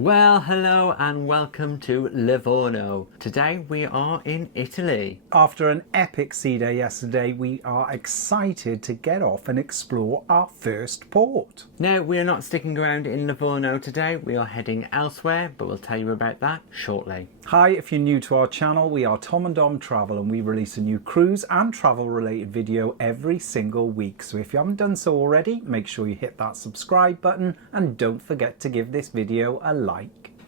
Well, hello and welcome to Livorno. Today we are in Italy. After an epic sea day yesterday, we are excited to get off and explore our first port. Now, we are not sticking around in Livorno today, we are heading elsewhere, but we'll tell you about that shortly. Hi, if you're new to our channel, we are Tom and Dom Travel and we release a new cruise and travel related video every single week. So if you haven't done so already, make sure you hit that subscribe button and don't forget to give this video a like.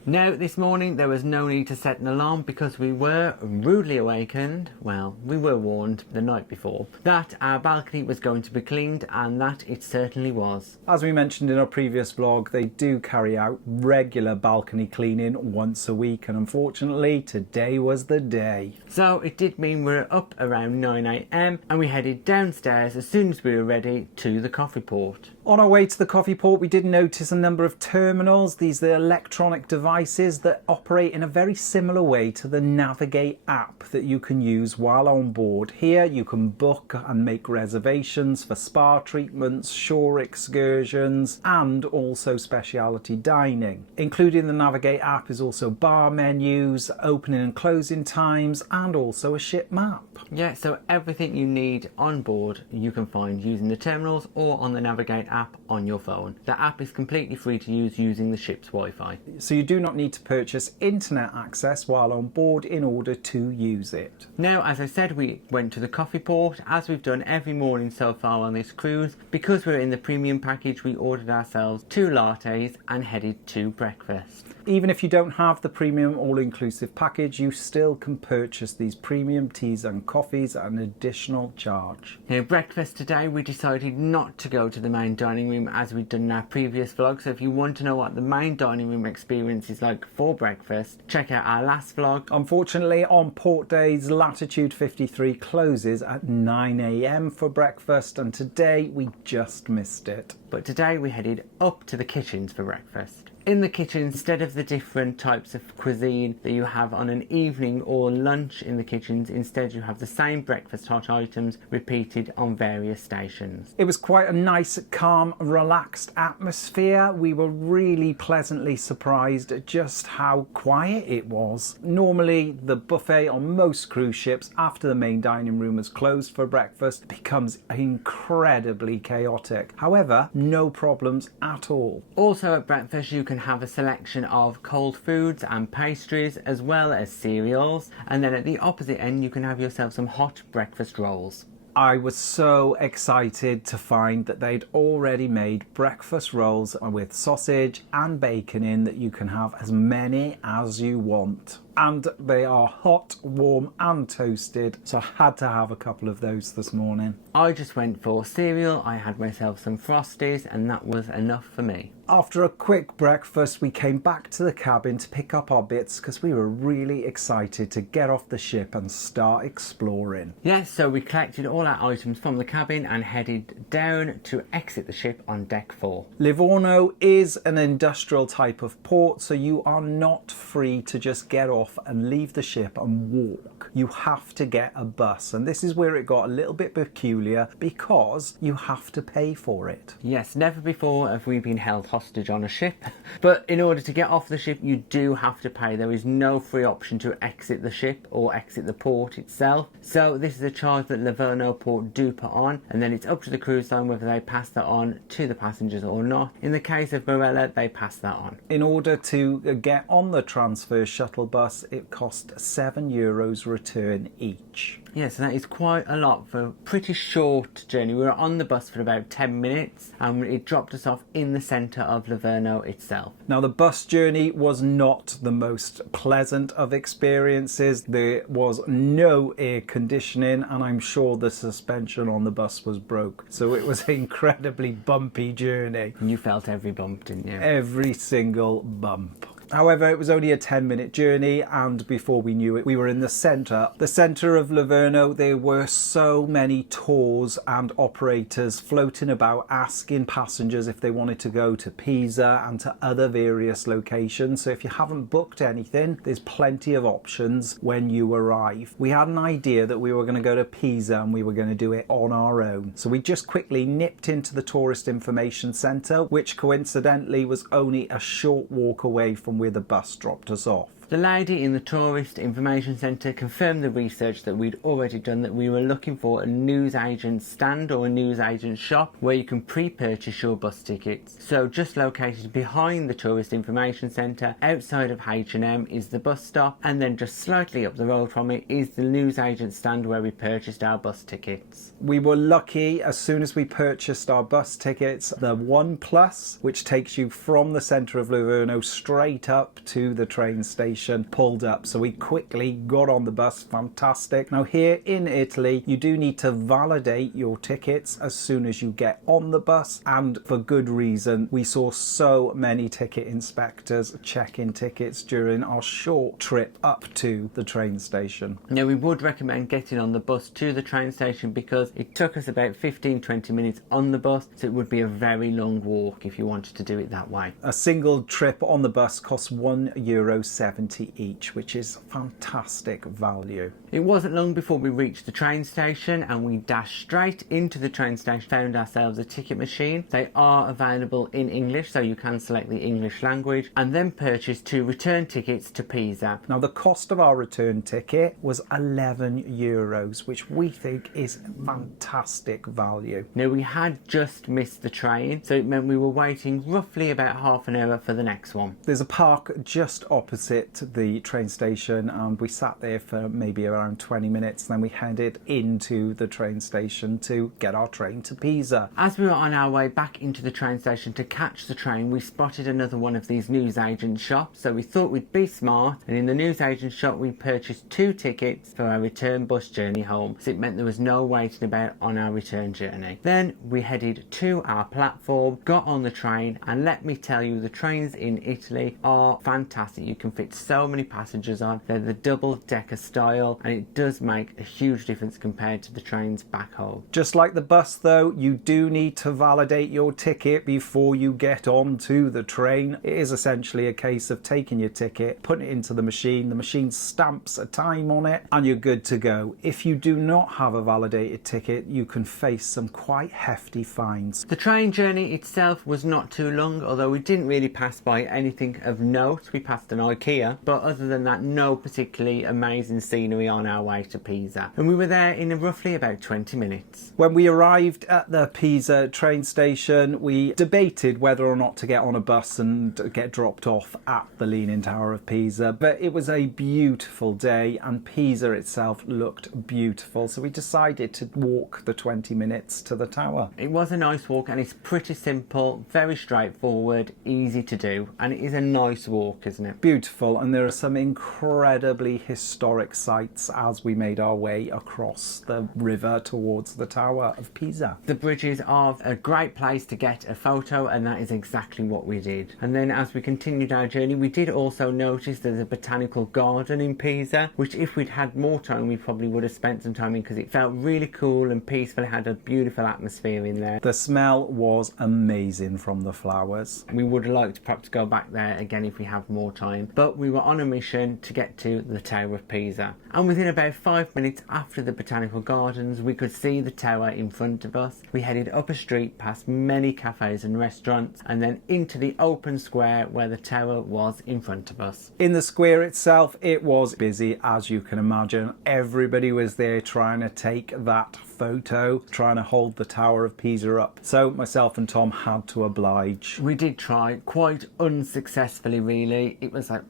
Now, this morning there was no need to set an alarm because we were rudely awakened, well, we were warned the night before, that our balcony was going to be cleaned, and that it certainly was. As we mentioned in our previous vlog, they do carry out regular balcony cleaning once a week, and unfortunately today was the day. So it did mean we were up around 9 AM and we headed downstairs as soon as we were ready to the coffee port. On our way to the coffee port, we did notice a number of terminals. These are electronic devices that operate in a very similar way to the Navigate app that you can use while on board. Here you can book and make reservations for spa treatments, shore excursions, and also specialty dining. Included in the Navigate app is also bar menus, opening and closing times, and also a ship map. Yeah, so everything you need on board you can find using the terminals or on the Navigate app on your phone. The app is completely free to use using the ship's Wi-Fi. So you do not need to purchase internet access while on board in order to use it. Now, as I said, we went to the coffee port, as we've done every morning so far on this cruise. Because we're in the premium package, we ordered ourselves 2 lattes and headed to breakfast. Even if you don't have the premium all-inclusive package, you still can purchase these premium teas and coffees at an additional charge. Now, breakfast today, we decided not to go to the main dining room as we'd done in our previous vlog. So if you want to know what the main dining room experience is like for breakfast, check out our last vlog. Unfortunately, on port days, Latitude 53 closes at 9 AM for breakfast, and today we just missed it. But today we headed up to the kitchens for breakfast. In the kitchen, instead of the different types of cuisine that you have on an evening or lunch in the kitchens, instead you have the same breakfast hot items repeated on various stations. It was quite a nice, calm, relaxed atmosphere. We were really pleasantly surprised at just how quiet it was. Normally, the buffet on most cruise ships, after the main dining room is closed for breakfast, becomes incredibly chaotic. However, no problems at all. Also at breakfast, you can have a selection of cold foods and pastries as well as cereals, and then at the opposite end you can have yourself some hot breakfast rolls. I was so excited to find that they'd already made breakfast rolls with sausage and bacon in that you can have as many as you want. And they are hot, warm and toasted, so I had to have a couple of those this morning. I just went for cereal, I had myself some Frosties, and that was enough for me. After a quick breakfast, we came back to the cabin to pick up our bits because we were really excited to get off the ship and start exploring. Yes, so we collected all our items from the cabin and headed down to exit the ship on deck 4. Livorno is an industrial type of port, so you are not free to just get off and leave the ship and walk. You have to get a bus, and this is where it got a little bit peculiar because you have to pay for it. Yes, never before have we been held hostage on a ship, but in order to get off the ship you do have to pay. There is no free option to exit the ship or exit the port itself, so this is a charge that Livorno port do put on, and then it's up to the cruise line whether they pass that on to the passengers or not. In the case of Marella, they pass that on. In order to get on the transfer shuttle bus, it cost €7 return each. Yes, that is quite a lot for a pretty short journey. We were on the bus for about 10 minutes and it dropped us off in the centre of Livorno itself. Now, the bus journey was not the most pleasant of experiences. There was no air conditioning and I'm sure the suspension on the bus was broke. So it was an incredibly bumpy journey. And you felt every bump, didn't you? Every single bump. However, it was only a 10-minute journey, and before we knew it, we were in the centre of Livorno. There were so many tours and operators floating about asking passengers if they wanted to go to Pisa and to other various locations. So if you haven't booked anything, there's plenty of options when you arrive. We had an idea that we were going to go to Pisa and we were going to do it on our own. So we just quickly nipped into the Tourist Information Centre, which coincidentally was only a short walk away from where the bus dropped us off. The lady in the tourist information centre confirmed the research that we'd already done, that we were looking for a newsagent stand or a newsagent shop where you can pre-purchase your bus tickets. So just located behind the tourist information centre, outside of H&M, is the bus stop, and then just slightly up the road from it is the newsagent stand where we purchased our bus tickets. We were lucky. As soon as we purchased our bus tickets, the One Plus, which takes you from the centre of Livorno straight up to the train station, pulled up, so we quickly got on the bus. Fantastic. Now here in Italy, you do need to validate your tickets as soon as you get on the bus, and for good reason. We saw so many ticket inspectors checking tickets during our short trip up to the train station. Now we would recommend getting on the bus to the train station because it took us about 15-20 minutes on the bus, so it would be a very long walk if you wanted to do it that way. A single trip on the bus costs €1.70 each, which is fantastic value. It wasn't long before we reached the train station and we dashed straight into the train station, found ourselves a ticket machine. They are available in English, so you can select the English language, and then purchase 2 return tickets to Pisa. Now the cost of our return ticket was €11, which we think is fantastic value. Now we had just missed the train, so it meant we were waiting roughly about half an hour for the next one. There's a park just opposite the train station, and we sat there for maybe around 20 minutes. Then we headed into the train station to get our train to Pisa. As we were on our way back into the train station to catch the train, we spotted another one of these newsagent shops, so we thought we'd be smart, and in the newsagent shop we purchased 2 tickets for our return bus journey home, so it meant there was no waiting about on our return journey. Then we headed to our platform, got on the train, and let me tell you, the trains in Italy are fantastic. You can fit so many passengers on. They're the double-decker style, and it does make a huge difference compared to the trains back home. Just like the bus though, you do need to validate your ticket before you get onto the train. It is essentially a case of taking your ticket, putting it into the machine stamps a time on it, and you're good to go. If you do not have a validated ticket, you can face some quite hefty fines. The train journey itself was not too long, although we didn't really pass by anything of note. We passed an IKEA, but other than that, no particularly amazing scenery on our way to Pisa. And we were there in roughly about 20 minutes. When we arrived at the Pisa train station, we debated whether or not to get on a bus and get dropped off at the Leaning Tower of Pisa, but it was a beautiful day and Pisa itself looked beautiful, so we decided to walk the 20 minutes to the tower. It was a nice walk, and it's pretty simple, very straightforward, easy to do, and it is a nice walk, isn't it? Beautiful, and there are some incredibly historic sights as we made our way across the river towards the Tower of Pisa. The bridges are a great place to get a photo, and that is exactly what we did. And then as we continued our journey, we did also notice there's a botanical garden in Pisa, which if we'd had more time we probably would have spent some time in, because it felt really cool and peaceful. It had a beautiful atmosphere in there. The smell was amazing from the flowers. We would like to perhaps go back there again if we have more time, but we were on a mission to get to the Tower of Pisa, and within about 5 minutes after the botanical gardens we could see the tower in front of us. We headed up a street past many cafes and restaurants, and then into the open square where the tower was in front of us. In the square itself, it was busy, as you can imagine. Everybody was there trying to take that photo, trying to hold the Tower of Pisa up, so myself and Tom had to oblige. We did try, quite unsuccessfully really. It was like,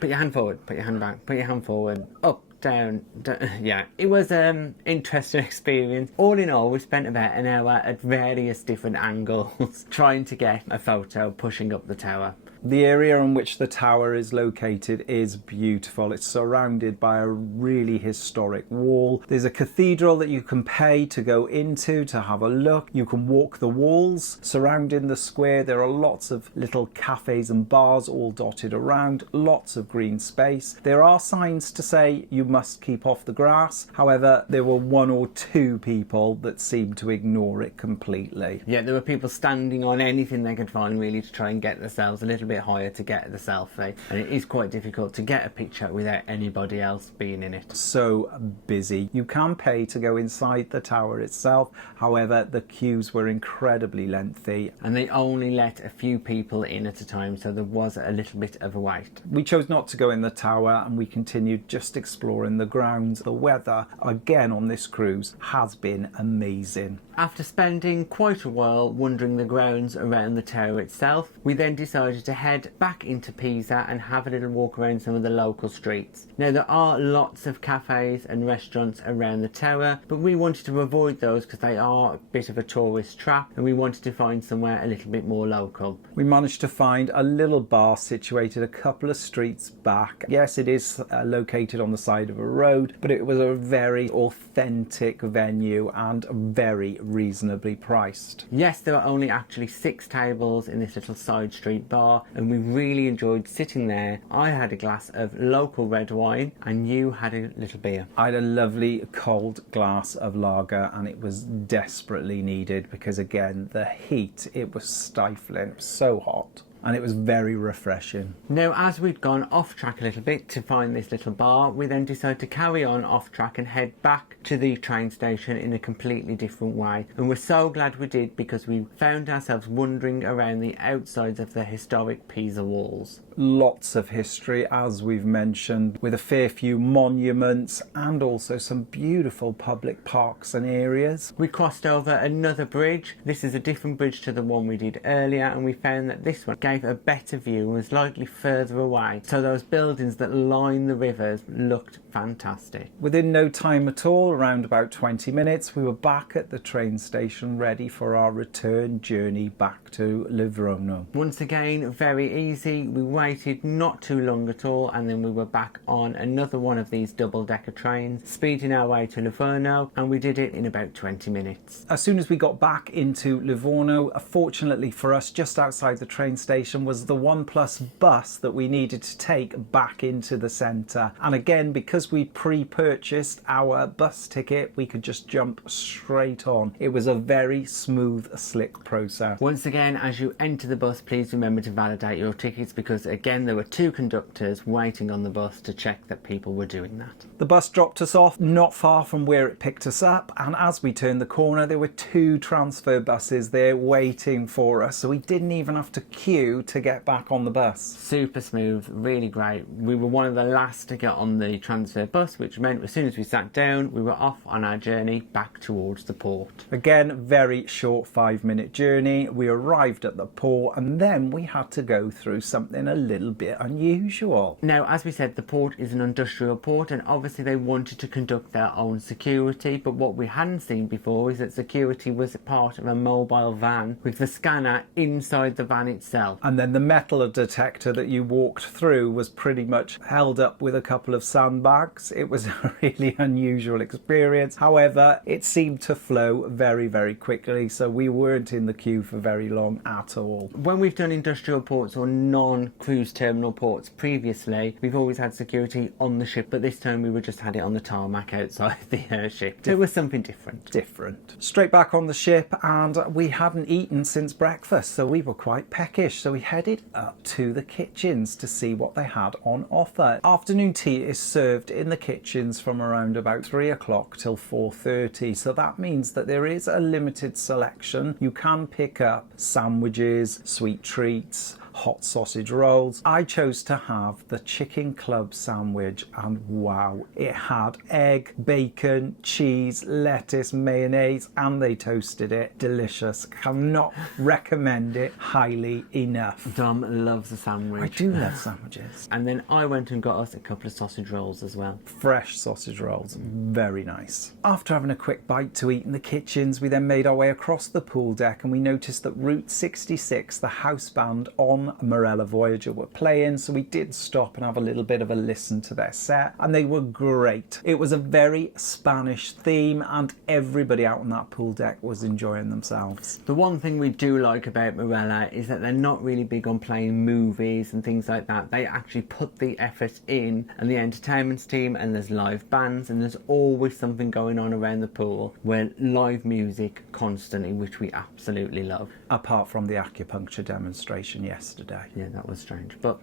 put your hand forward, put your hand back, put your hand forward, up, down. Yeah, it was an interesting experience. All in all, we spent about an hour at various different angles trying to get a photo pushing up the tower. The area in which the tower is located is beautiful. It's surrounded by a really historic wall. There's a cathedral that you can pay to go into to have a look. You can walk the walls surrounding the square. There are lots of little cafes and bars all dotted around, lots of green space. There are signs to say you must keep off the grass. However, there were 1 or 2 people that seemed to ignore it completely. Yeah, there were people standing on anything they could find really to try and get themselves a little bit bit higher to get the selfie, and it is quite difficult to get a picture without anybody else being in it. So busy. You can pay to go inside the tower itself, however the queues were incredibly lengthy. And they only let a few people in at a time, so there was a little bit of a wait. We chose not to go in the tower and we continued just exploring the grounds. The weather, again on this cruise, has been amazing. After spending quite a while wandering the grounds around the tower itself, we then decided to head back into Pisa and have a little walk around some of the local streets. Now there are lots of cafes and restaurants around the tower, but we wanted to avoid those because they are a bit of a tourist trap, and we wanted to find somewhere a little bit more local. We managed to find a little bar situated a couple of streets back. Yes, it is located on the side of a road, but it was a very authentic venue and very reasonably priced. Yes, there were only actually 6 tables in this little side street bar, and we really enjoyed sitting there. I had a glass of local red wine and you had a little beer. I had a lovely cold glass of lager, and it was desperately needed because again the heat, it was stifling, it was so hot. And it was very refreshing. Now, as we'd gone off track a little bit to find this little bar, we then decided to carry on off track and head back to the train station in a completely different way. And we're so glad we did, because we found ourselves wandering around the outsides of the historic Pisa walls. Lots of history, as we've mentioned, with a fair few monuments and also some beautiful public parks and areas. We crossed over another bridge. This is a different bridge to the one we did earlier, and we found that this one gave a better view and was slightly further away, so those buildings that line the rivers looked fantastic. Within no time at all, around about 20 minutes, we were back at the train station ready for our return journey back to Livorno. Once again, very easy. We waited not too long at all, and then we were back on another one of these double-decker trains, speeding our way to Livorno, and we did it in about 20 minutes. As soon as we got back into Livorno, fortunately for us, just outside the train station was the 1+ bus that we needed to take back into the centre. And again, because we pre-purchased our bus ticket, we could just jump straight on. It was a very smooth, slick process. Once again, as you enter the bus, please remember to validate your tickets, because again, there were 2 conductors waiting on the bus to check that people were doing that. The bus dropped us off not far from where it picked us up, and as we turned the corner, there were 2 transfer buses there waiting for us, so we didn't even have to queue to get back on the bus. Super smooth, really great. We were one of the last to get on the transfer bus, which meant as soon as we sat down, we were off on our journey back towards the port. Again, very short 5-minute journey. We arrived at the port, and then we had to go through something a little bit unusual. Now, as we said, the port is an industrial port, and obviously they wanted to conduct their own security, but what we hadn't seen before is that security was part of a mobile van with the scanner inside the van itself. And then the metal detector that you walked through was pretty much held up with a couple of sandbags. It was a really unusual experience. However, it seemed to flow very, very quickly, so we weren't in the queue for very long at all. When we've done industrial ports or non-cruise terminal ports previously, we've always had security on the ship, but this time we just had it on the tarmac outside the ship. It was something different. Straight back on the ship, and we hadn't eaten since breakfast, so we were quite peckish. So we headed up to the kitchens to see what they had on offer. Afternoon tea is served in the kitchens from around about 3 o'clock till 4:30, so that means that there is a limited selection. You can pick up sandwiches, sweet treats, hot sausage rolls. I chose to have the chicken club sandwich, and wow, it had egg, bacon, cheese, lettuce, mayonnaise, and they toasted it. Delicious. Cannot recommend it highly enough. Dom loves a sandwich. I do love sandwiches. And then I went and got us a couple of sausage rolls as well. Fresh sausage rolls, very nice. After having a quick bite to eat in the kitchens, we then made our way across the pool deck, and we noticed that Route 66, the house band on Marella Voyager, were playing, so we did stop and have a little bit of a listen to their set, and they were great. It was a very Spanish theme, and everybody out on that pool deck was enjoying themselves. The one thing we do like about Marella is that they're not really big on playing movies and things like that. They actually put the effort in, and the entertainment team, and there's live bands, and there's always something going on around the pool, where live music constantly, which we absolutely love. apart from the acupuncture demonstration yesterday. Yeah, that was strange. But,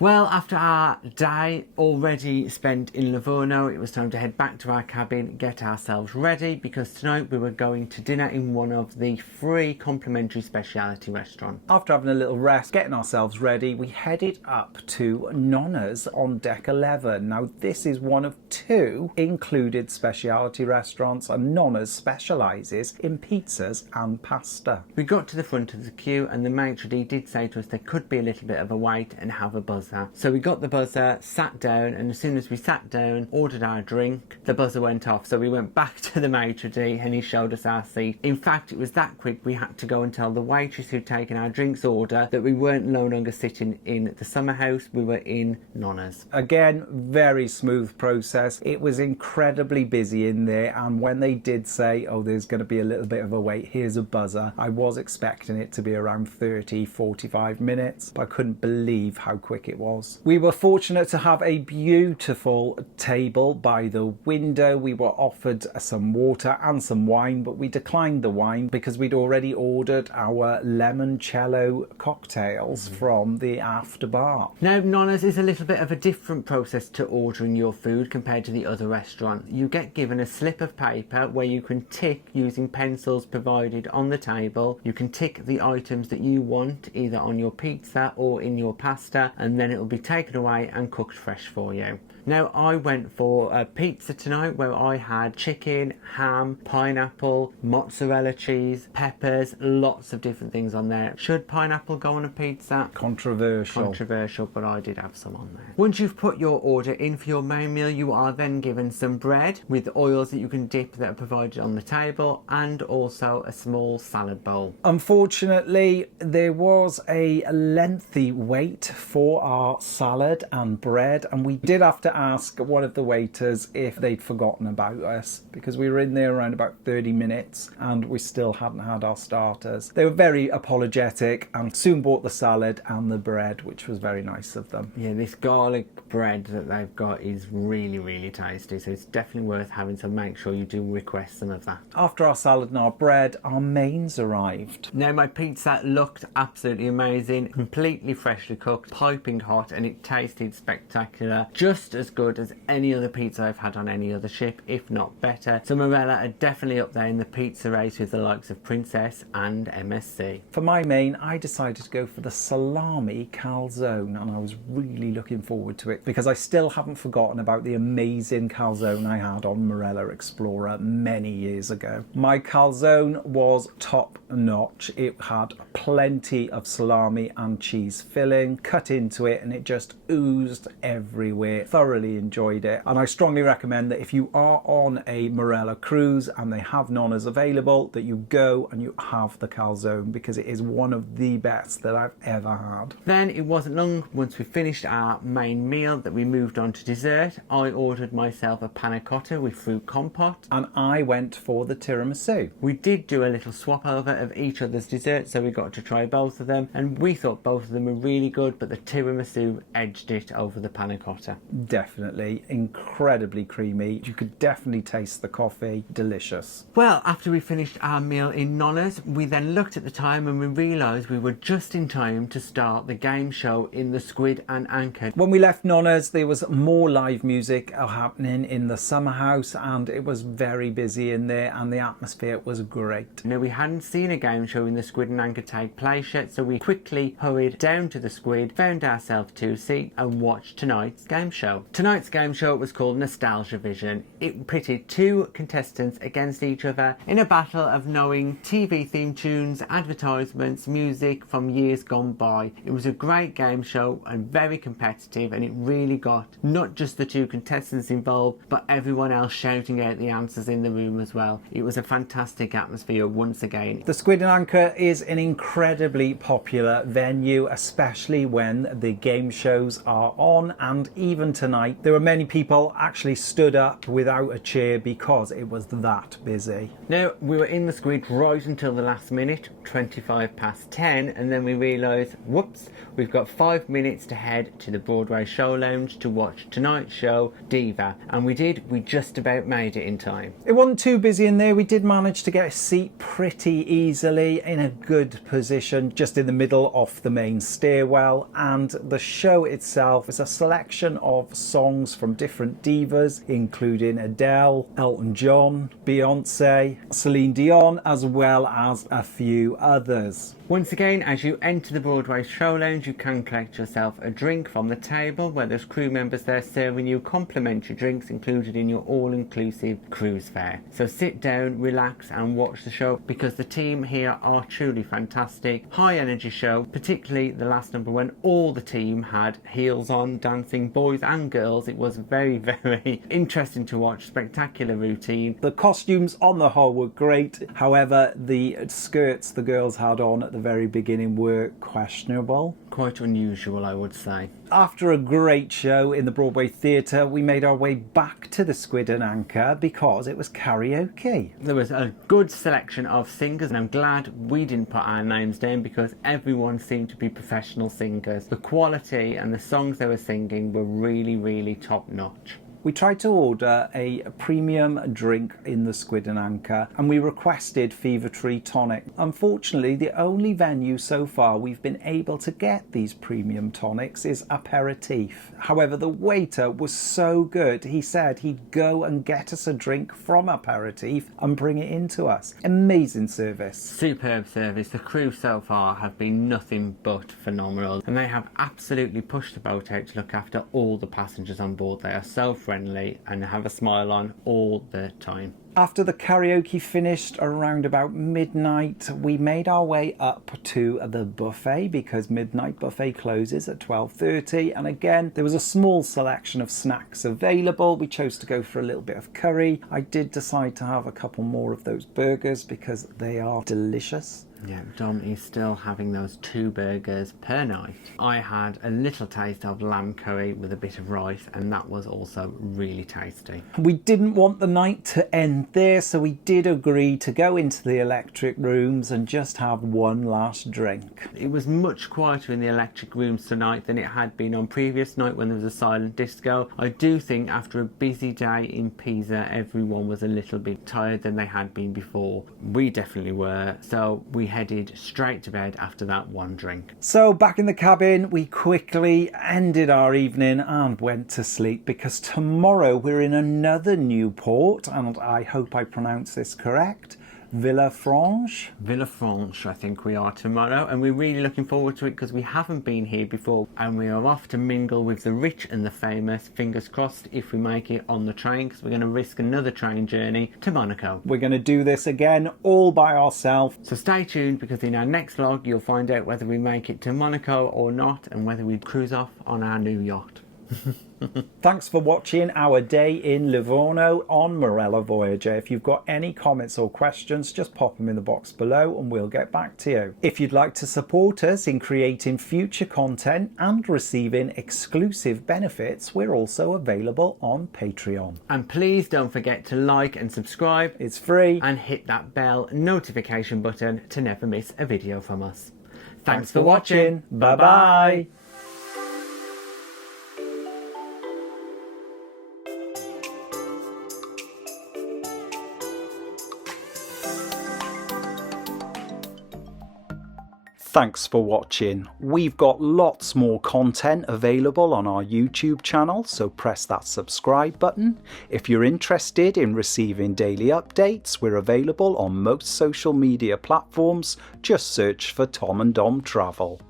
well, after our day already spent in Livorno, it was time to head back to our cabin, get ourselves ready, because tonight we were going to dinner in one of the free complimentary specialty restaurants. After having a little rest, getting ourselves ready, we headed up to Nonna's on deck 11. Now, this is one of 2 included specialty restaurants, and Nonna's specialises in pizzas and pasta. We got to the front of the queue and the maitre d' did say to us there could be a little bit of a wait and have a buzzer. So we got the buzzer, sat down, and as soon as we sat down, ordered our drink, the buzzer went off. So we went back to the maitre d' and he showed us our seat. In fact, it was that quick we had to go and tell the waitress who'd taken our drinks order that we weren't no longer sitting in the summer house, we were in Nonna's. Again, very smooth process. It was incredibly busy in there, and when they did say, oh, there's going to be a little bit of a wait, here's a buzzer, I was expecting it to be around 30-45 minutes, but I couldn't believe how quick it was. We were fortunate to have a beautiful table by the window. We were offered some water and some wine, but we declined the wine because we'd already ordered our limoncello cocktails from the after bar. Now, Nonna's is a little bit of a different process to ordering your food compared to the other restaurant. You get given a slip of paper where you can tick using pencils provided on the table. You can tick the items that you want either on your pizza or in your pasta, and then it will be taken away and cooked fresh for you. Now, I went for a pizza tonight where I had chicken, ham, pineapple, mozzarella cheese, peppers, lots of different things on there. Should pineapple go on a pizza? Controversial, but I did have some on there. Once you've put your order in for your main meal, you are then given some bread with oils that you can dip that are provided on the table, and also a small salad bowl. Unfortunately, there was a lengthy wait for our salad and bread, and we did have to ask one of the waiters if they'd forgotten about us, because we were in there around about 30 minutes and we still hadn't had our starters. They were very apologetic and soon bought the salad and the bread, which was very nice of them. Yeah, this garlic bread that they've got is really, really tasty, so it's definitely worth having, so make sure you do request some of that. After our salad and our bread, our mains arrived. Now, my pizza looked absolutely amazing, completely freshly cooked, piping hot, and it tasted spectacular. Just as good as any other pizza I've had on any other ship, if not better. So Marella are definitely up there in the pizza race with the likes of Princess and MSC. For my main, I decided to go for the salami calzone, and I was really looking forward to it because I still haven't forgotten about the amazing calzone I had on Marella Explorer many years ago. My calzone was top notch. It had plenty of salami and cheese filling cut into it, and it just oozed everywhere. Thoroughly enjoyed it, and I strongly recommend that if you are on a Marella cruise and they have Nonna's available, that you go and you have the calzone, because it is one of the best that I've ever had. Then it wasn't long once we finished our main meal that we moved on to dessert. I ordered myself a panna cotta with fruit compote, and I went for the tiramisu. We did do a little swap over of each other's desserts, so we got to try both of them, and we thought both of them were really good, but the tiramisu edged it over the panna cotta. Definitely incredibly creamy. You could definitely taste the coffee. Delicious. Well, after we finished our meal in Nonna's, we then looked at the time and we realised we were just in time to start the game show in the Squid Anchor. When we left Nonna's, there was more live music happening in the summer house, and it was very busy in there, and the atmosphere was great. Now, we hadn't seen a game show in the Squid Anchor take place yet, so we quickly hurried down to the Squid, found ourselves 2 seats and watched tonight's game show. Tonight's game show was called Nostalgia Vision. It pitted 2 contestants against each other in a battle of knowing TV theme tunes, advertisements, music from years gone by. It was a great game show and very competitive, and it really got not just the 2 contestants involved, but everyone else shouting out the answers in the room as well. It was a fantastic atmosphere once again. The Squid Anchor is an incredibly popular venue, especially when the daily game shows are on, and even tonight there were many people actually stood up without a chair because it was that busy. Now, we were in the Squid right until the last minute, 10:25, and then we realised, whoops, we've got 5 minutes to head to the Broadway Show Lounge to watch tonight's show, Diva. And we just about made it in time. It wasn't too busy in there. We did manage to get a seat pretty easily in a good position, just in the middle of the main stairwell. And the show itself is a selection of songs from different divas, including Adele, Elton John, Beyonce, Celine Dion, as well as a few others. Once again, as you enter the Broadway Show Lounge, you can collect yourself a drink from the table where there's crew members there serving you complimentary drinks included in your all-inclusive cruise fare. So sit down, relax and watch the show because the team here are truly fantastic. High energy show, particularly the last number when all the team had heels on, dancing, boys and girls. It was very, very interesting to watch. Spectacular routine. The costumes on the whole were great. However, the skirts the girls had on at the very beginning were questionable. Quite unusual, I would say. After a great show in the Broadway Theatre, we made our way back to the Squid Anchor because it was karaoke. There was a good selection of singers and I'm glad we didn't put our names down because everyone seemed to be professional singers. The quality and the songs they were singing were really, really top notch. We tried to order a premium drink in the Squid Anchor and we requested Fever Tree Tonic. Unfortunately, the only venue so far we've been able to get these premium tonics is Aperitif. However, the waiter was so good, he said he'd go and get us a drink from Aperitif and bring it into us. Amazing service. Superb service. The crew so far have been nothing but phenomenal and they have absolutely pushed the boat out to look after all the passengers on board. They are so friendly and have a smile on all the time. After the karaoke finished around about midnight, we made our way up to the buffet because midnight buffet closes at 12:30. And again, there was a small selection of snacks available. We chose to go for a little bit of curry. I did decide to have a couple more of those burgers because they are delicious. Yeah, Dom is still having those 2 burgers per night. I had a little taste of lamb curry with a bit of rice and that was also really tasty. We didn't want the night to end there, so we did agree to go into the electric rooms and just have one last drink. It was much quieter in the electric rooms tonight than it had been on previous night when there was a silent disco. I do think after a busy day in Pisa, everyone was a little bit tired than they had been before. We definitely were, so we headed straight to bed after that one drink. So back in the cabin, we quickly ended our evening and went to sleep because tomorrow we're in another new port, and I hope I pronounce this correct, Villefranche, I think we are tomorrow, and we're really looking forward to it because we haven't been here before and we are off to mingle with the rich and the famous. Fingers crossed if we make it on the train because we're going to risk another train journey to Monaco. We're going to do this again all by ourselves. So stay tuned because in our next vlog you'll find out whether we make it to Monaco or not and whether we cruise off on our new yacht. Thanks for watching our day in Livorno on Marella Voyager. If you've got any comments or questions, just pop them in the box below and we'll get back to you. If you'd like to support us in creating future content and receiving exclusive benefits, we're also available on Patreon. And please don't forget to like and subscribe. It's free. And hit that bell notification button to never miss a video from us. Thanks for watching. Bye bye. Thanks for watching. We've got lots more content available on our YouTube channel, so press that subscribe button. If you're interested in receiving daily updates, we're available on most social media platforms. Just search for Tom and Dom Travel.